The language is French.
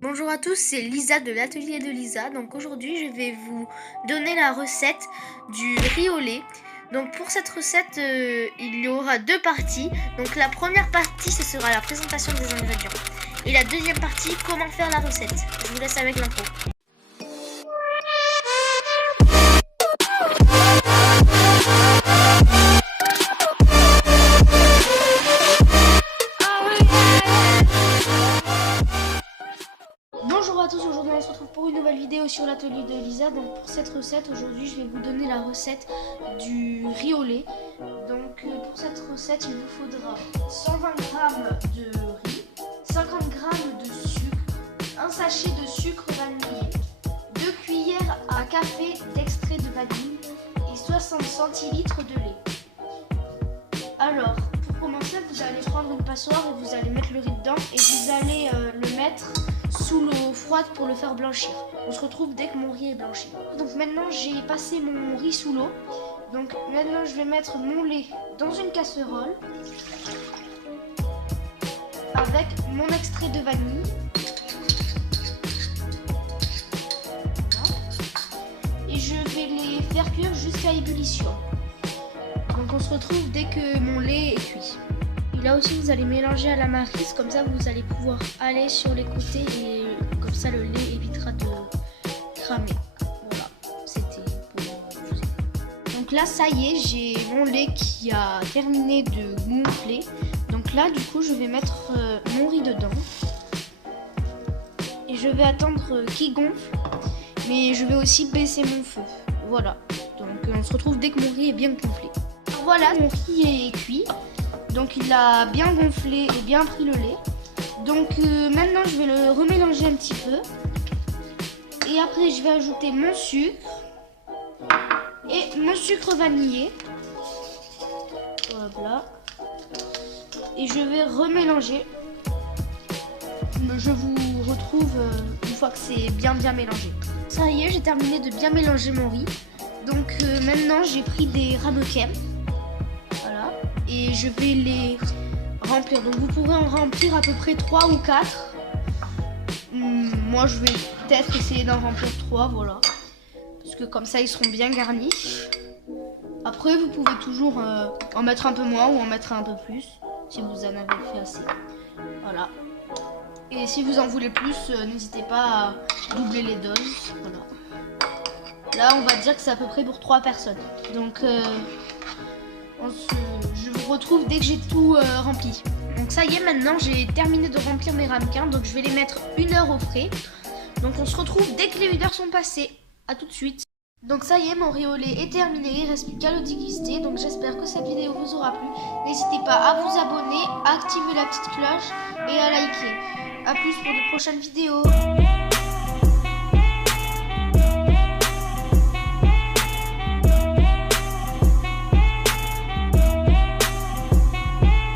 Bonjour à tous, c'est Lisa de l'atelier de Lisa. Donc aujourd'hui, je vais vous donner la recette du riz au lait. Donc pour cette recette, il y aura deux parties. Donc la première partie, ce sera la présentation des ingrédients. Et la deuxième partie, comment faire la recette. Je vous laisse avec l'intro. Bonjour à tous, aujourd'hui on se retrouve pour une nouvelle vidéo sur l'atelier de Lisa. Donc pour cette recette, aujourd'hui je vais vous donner la recette du riz au lait. Donc pour cette recette, il vous faudra 120 g de riz, 50 g de sucre, un sachet de sucre vanillé, 2 cuillères à café d'extrait de vanille et 60 centilitres de lait. Alors, pour commencer, vous allez prendre une passoire et vous allez mettre le riz dedans et vous allez le mettre sous l'eau froide pour le faire blanchir. On se retrouve dès que mon riz est blanchi. Donc maintenant j'ai passé mon riz sous l'eau. Donc maintenant je vais mettre mon lait dans une casserole avec mon extrait de vanille. Voilà. Et je vais les faire cuire jusqu'à ébullition. Donc on se retrouve dès que mon lait est cuit. Et là aussi vous allez mélanger à la maryse, comme ça vous allez pouvoir aller sur les côtés et comme ça le lait évitera de cramer. Voilà, c'était pour vous aider. Donc là ça y est, j'ai mon lait qui a terminé de gonfler. Donc là du coup je vais mettre mon riz dedans. Et je vais attendre qu'il gonfle, mais je vais aussi baisser mon feu. Voilà, donc on se retrouve dès que mon riz est bien gonflé. Alors voilà, mon riz est cuit. Donc il a bien gonflé et bien pris le lait. Donc maintenant je vais le remélanger un petit peu. Et après je vais ajouter mon sucre et mon sucre vanillé. Voilà. Et je vais remélanger. Je vous retrouve une fois que c'est bien mélangé. Ça y est, j'ai terminé de bien mélanger mon riz. Donc maintenant j'ai pris des ramequins. Voilà. Et je vais les remplir. Donc vous pourrez en remplir à peu près 3 ou 4. Moi je vais peut-être essayer d'en remplir 3, voilà. Parce que comme ça ils seront bien garnis. Après vous pouvez toujours en mettre un peu moins ou en mettre un peu plus. Si vous en avez fait assez. Voilà. Et si vous en voulez plus, n'hésitez pas à doubler les doses. Voilà. Là on va dire que c'est à peu près pour 3 personnes. Donc je vous retrouve dès que j'ai tout rempli. Donc ça y est, maintenant j'ai terminé de remplir mes ramequins. Donc je vais les mettre 1 heure au frais. Donc on se retrouve dès que les 1 heure sont passées. A tout de suite. Donc ça y est, mon riz au lait est terminé. Il reste plus qu'à le déguster. Donc j'espère que cette vidéo vous aura plu. N'hésitez pas à vous abonner, à activer la petite cloche et à liker. A plus pour de prochaines vidéos.